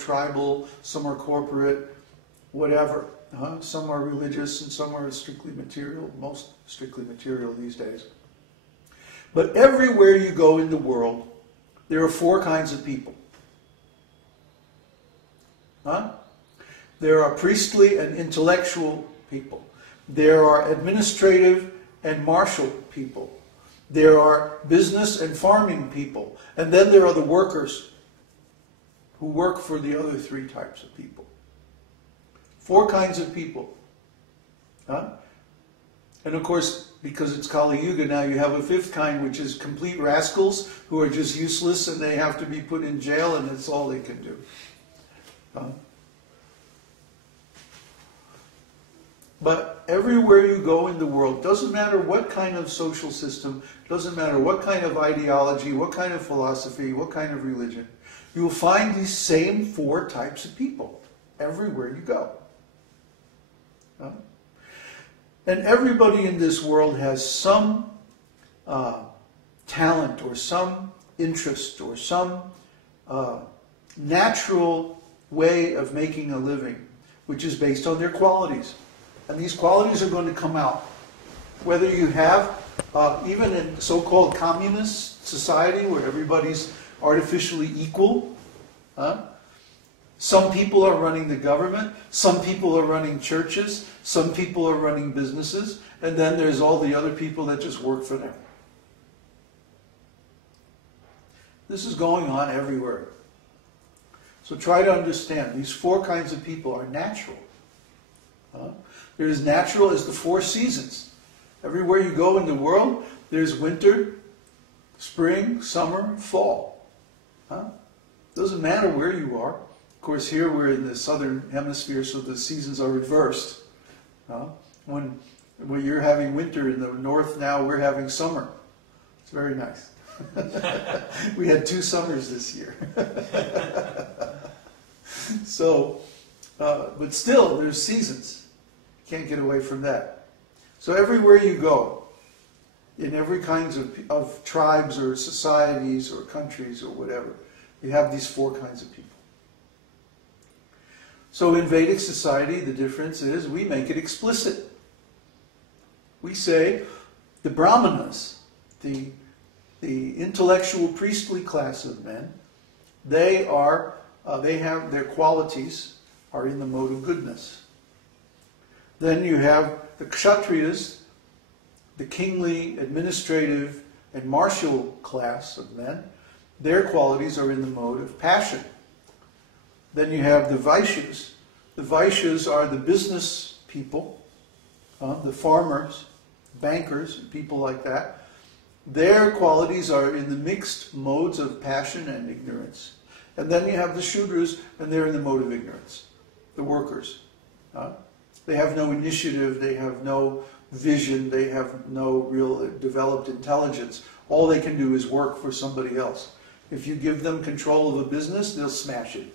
tribal, some are corporate, whatever. Some are religious and some are strictly material, most strictly material these days. But everywhere you go in the world, there are four kinds of people. There are priestly and intellectual people. There are administrative and martial people. There are business and farming people. And then there are the workers who work for the other three types of people. Four kinds of people. And of course, because it's Kali Yuga now, you have a fifth kind, which is complete rascals who are just useless and they have to be put in jail and that's all they can do. But everywhere you go in the world, doesn't matter what kind of social system, doesn't matter what kind of ideology, what kind of philosophy, what kind of religion, you will find these same four types of people everywhere you go. And everybody in this world has some talent or some interest or some natural way of making a living, which is based on their qualities. And these qualities are going to come out. Whether you have, even in so-called communist society where everybody's artificially equal, some people are running the government, some people are running churches, some people are running businesses, and then there's all the other people that just work for them. This is going on everywhere. So try to understand, these four kinds of people are natural. They're as natural as the four seasons. Everywhere you go in the world, there's winter, spring, summer, fall. Doesn't matter where you are. Of course, here we're in the southern hemisphere, so the seasons are reversed. When you're having winter in the north now, we're having summer. It's very nice. We had 2 summers this year. So, but still, there's seasons. Can't get away from that. So everywhere you go, in every kinds of tribes or societies or countries or whatever, you have these four kinds of people. So in Vedic society, the difference is we make it explicit. We say the Brahmanas, the intellectual priestly class of men, they have their qualities are in the mode of goodness. Then you have the Kshatriyas, the kingly, administrative, and martial class of men. Their qualities are in the mode of passion. Then you have the Vaishyas. The Vaishyas are the business people, the farmers, bankers, people like that. Their qualities are in the mixed modes of passion and ignorance. And then you have the Shudras, and they're in the mode of ignorance, the workers. They have no initiative, they have no vision, they have no real developed intelligence. All they can do is work for somebody else. If you give them control of a business, they'll smash it.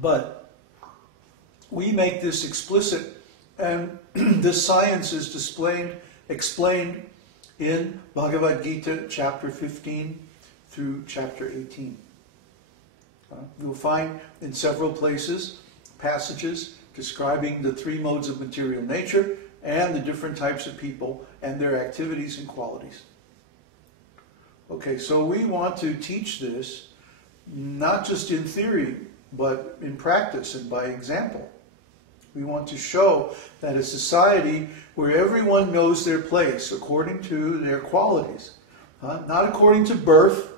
But we make this explicit, and this science is explained in Bhagavad Gita chapter 15 through chapter 18. You'll find in several places passages describing the 3 modes of material nature and the different types of people and their activities and qualities. Okay, so we want to teach this not just in theory, but in practice and by example. We want to show that a society where everyone knows their place according to their qualities, not according to birth,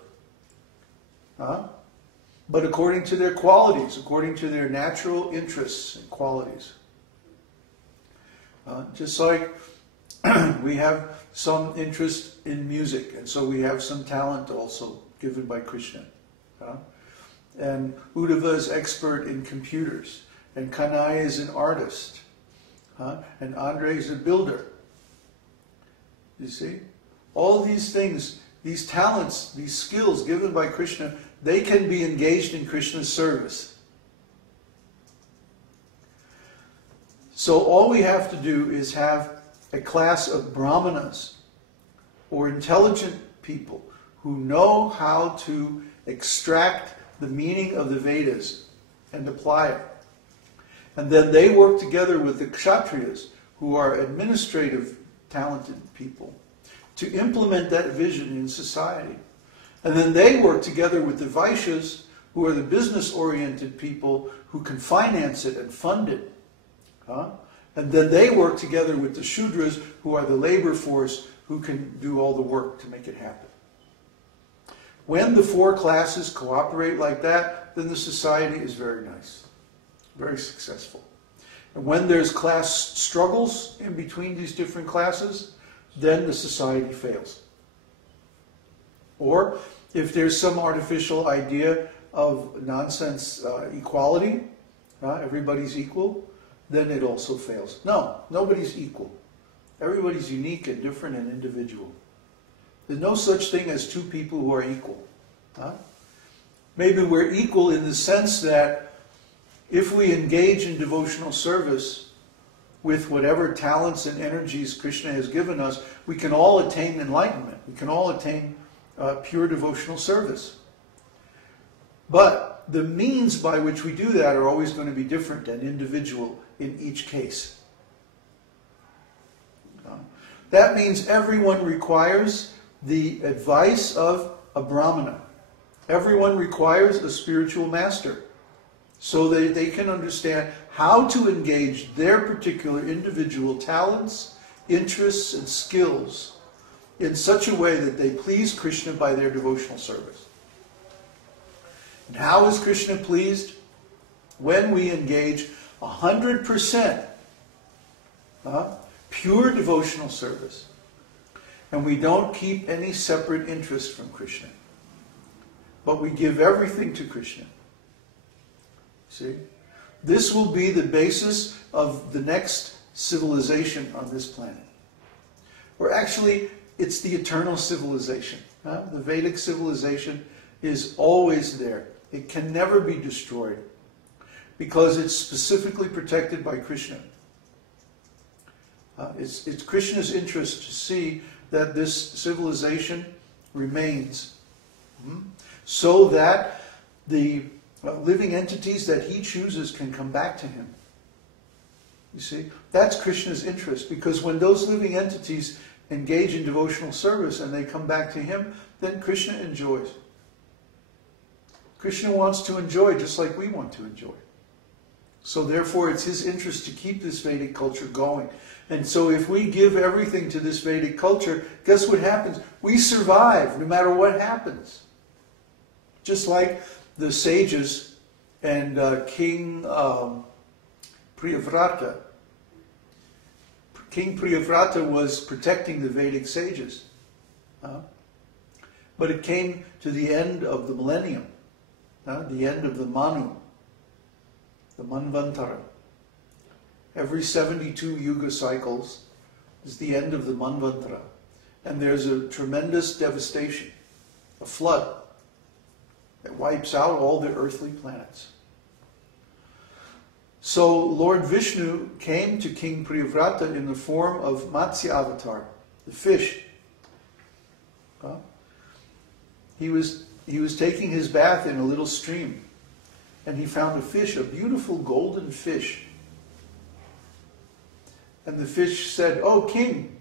but according to their qualities, according to their natural interests and qualities. Just like we have some interest in music, and so we have some talent also given by Krishna. And Uddhava is expert in computers, and Kanai is an artist, and Andre is a builder. You see? All these things, these talents, these skills given by Krishna, they can be engaged in Krishna's service. So all we have to do is have a class of brahmanas or intelligent people who know how to extract the meaning of the Vedas and apply it. And then they work together with the Kshatriyas, who are administrative, talented people, to implement that vision in society. And then they work together with the Vaishyas, who are the business-oriented people who can finance it and fund it. And then they work together with the Shudras, who are the labor force, who can do all the work to make it happen. When the four classes cooperate like that, then the society is very nice, very successful. And when there's class struggles in between these different classes, then the society fails. Or if there's some artificial idea of nonsense equality, everybody's equal, then it also fails. No, nobody's equal. Everybody's unique and different and individual. There's no such thing as two people who are equal. Maybe we're equal in the sense that if we engage in devotional service with whatever talents and energies Krishna has given us, we can all attain enlightenment. We can all attain pure devotional service. But the means by which we do that are always going to be different and individual in each case. That means everyone requires the advice of a Brahmana. Everyone requires a spiritual master, so that they can understand how to engage their particular individual talents, interests, and skills in such a way that they please Krishna by their devotional service. And how is Krishna pleased? When we engage 100% pure devotional service, and we don't keep any separate interest from Krishna, but we give everything to Krishna. See? This will be the basis of the next civilization on this planet. Or actually, it's the eternal civilization. The Vedic civilization is always there. It can never be destroyed because it's specifically protected by Krishna. It's Krishna's interest to see that this civilization remains, so that the living entities that he chooses can come back to him. You see, that's Krishna's interest, because when those living entities engage in devotional service and they come back to him, then Krishna enjoys. Krishna wants to enjoy just like we want to enjoy. So therefore it's his interest to keep this Vedic culture going. And so if we give everything to this Vedic culture, guess what happens? We survive no matter what happens. Just like the sages and King Priyavrata. King Priyavrata was protecting the Vedic sages. But it came to the end of the millennium, the end of the Manu, the Manvantara. Every 72 yuga cycles is the end of the Manvantara. And there's a tremendous devastation, a flood, that wipes out all the earthly planets. So Lord Vishnu came to King Priyavrata in the form of Matsya Avatar, the fish. He was taking his bath in a little stream, and he found a fish, a beautiful golden fish. And the fish said, "Oh, king,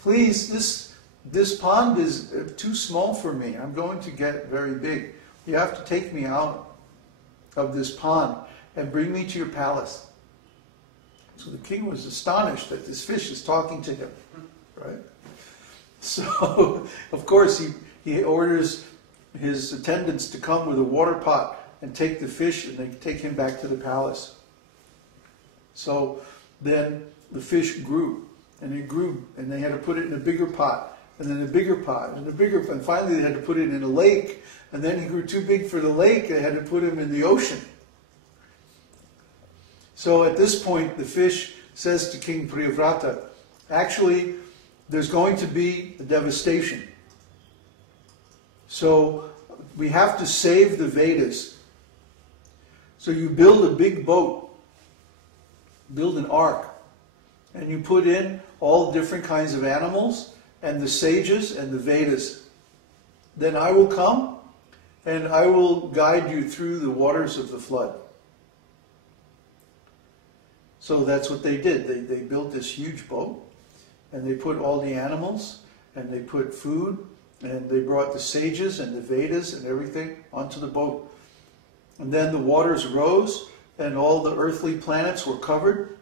please, this pond is too small for me. I'm going to get very big. You have to take me out of this pond and bring me to your palace." So the king was astonished that this fish is talking to him, right? So, of course, he orders his attendants to come with a water pot and take the fish, and they take him back to the palace. So then the fish grew, and it grew, and they had to put it in a bigger pot, and then a bigger pot, and a bigger pot, and finally they had to put it in a lake, and then he grew too big for the lake, they had to put him in the ocean. So at this point, the fish says to King Priyavrata, actually, there's going to be a devastation. So we have to save the Vedas. So you build a big boat, build an ark, and you put in all different kinds of animals and the sages and the Vedas. Then I will come and I will guide you through the waters of the flood. So that's what they did. They built this huge boat, and they put all the animals, and they put food, and they brought the sages and the Vedas and everything onto the boat. And then the waters rose, and all the earthly planets were covered.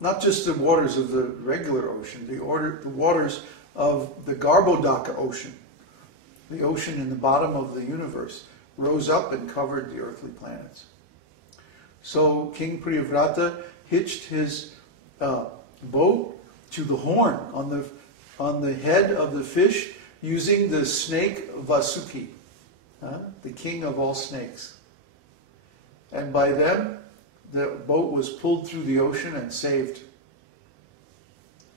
Not just the waters of the regular ocean, the waters of the Garbhodaka ocean, the ocean in the bottom of the universe, rose up and covered the earthly planets. So King Priyavrata hitched his boat to the horn on the head of the fish, using the snake Vasuki, the king of all snakes. And by them, the boat was pulled through the ocean and saved.